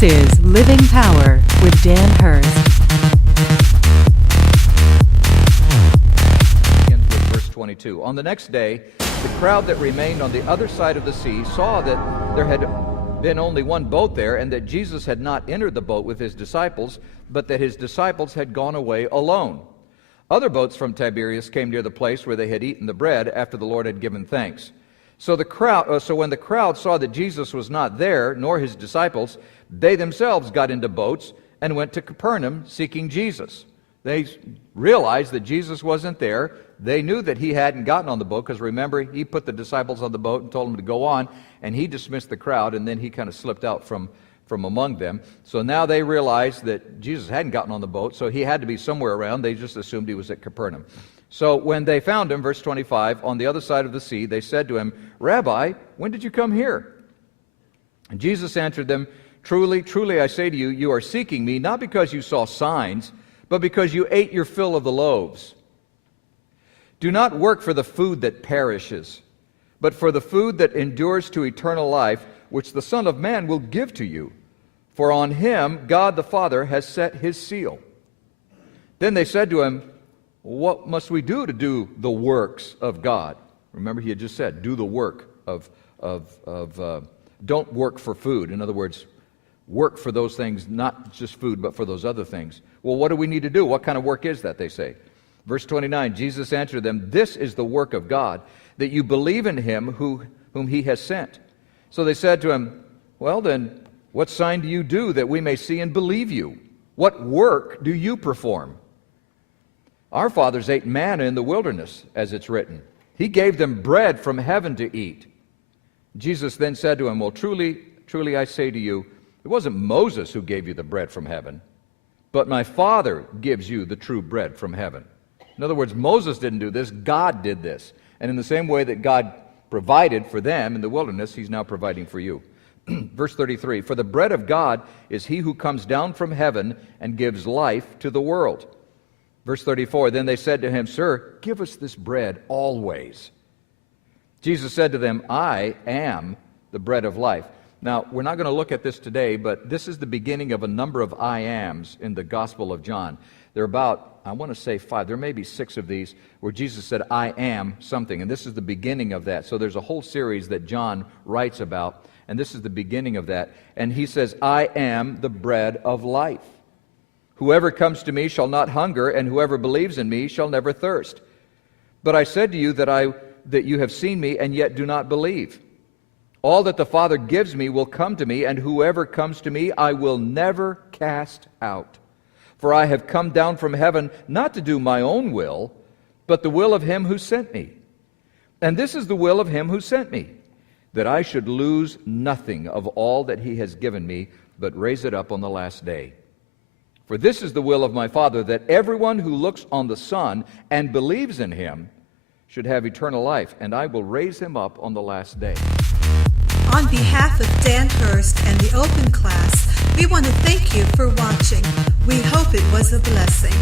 This is Living Power with Dan Hurst. Begins with verse 22. On the next day, the crowd that remained on the other side of the sea saw that there had been only one boat there, and that Jesus had not entered the boat with his disciples, but that his disciples had gone away alone. Other boats from Tiberias came near the place where they had eaten the bread after the Lord had given thanks. So when the crowd saw that Jesus was not there, nor his disciples, they themselves got into boats and went to Capernaum seeking Jesus. They realized that Jesus wasn't there. They knew that he hadn't gotten on the boat, because remember, he put the disciples on the boat and told them to go on, and he dismissed the crowd, and then he kind of slipped out from among them. So now they realized that Jesus hadn't gotten on the boat, so he had to be somewhere around. They just assumed he was at Capernaum. So when they found him, verse 25, on the other side of the sea, they said to him, "Rabbi, when did you come here?" And Jesus answered them, "Truly, truly, I say to you, you are seeking me, not because you saw signs, but because you ate your fill of the loaves. Do not work for the food that perishes, but for the food that endures to eternal life, which the Son of Man will give to you. For on him God the Father has set his seal." Then they said to him, "What must we do to do the works of God?" Remember, he had just said, do the work don't work for food. In other words, work for those things, not just food, but for those other things. Well, what do we need to do? What kind of work is that, they say. Verse 29, Jesus answered them, "This is the work of God, that you believe in him whom he has sent." So they said to him, "Well then, what sign do you do that we may see and believe you? What work do you perform? Our fathers ate manna in the wilderness, as it's written. He gave them bread from heaven to eat." Jesus then said to him, "Well, truly, truly I say to you, it wasn't Moses who gave you the bread from heaven, but my Father gives you the true bread from heaven." In other words, Moses didn't do this, God did this. And in the same way that God provided for them in the wilderness, he's now providing for you. Verse 33, "For the bread of God is he who comes down from heaven and gives life to the world." Verse 34, "Then they said to him, 'Sir, give us this bread always.' Jesus said to them, 'I am the bread of life.'" Now, we're not going to look at this today, but this is the beginning of a number of I ams in the Gospel of John. There are about, I want to say 5, there may be 6 of these, where Jesus said, "I am something," and this is the beginning of that. So there's a whole series that John writes about, and this is the beginning of that. And he says, "I am the bread of life. Whoever comes to me shall not hunger, and whoever believes in me shall never thirst. But I said to you that you have seen me, and yet do not believe. All that the Father gives me will come to me, and whoever comes to me I will never cast out. For I have come down from heaven not to do my own will, but the will of him who sent me. And this is the will of him who sent me, that I should lose nothing of all that he has given me, but raise it up on the last day. For this is the will of my Father, that everyone who looks on the Son and believes in him should have eternal life, and I will raise him up on the last day." On behalf of Dan Hurst and the Open Class, we want to thank you for watching. We hope it was a blessing.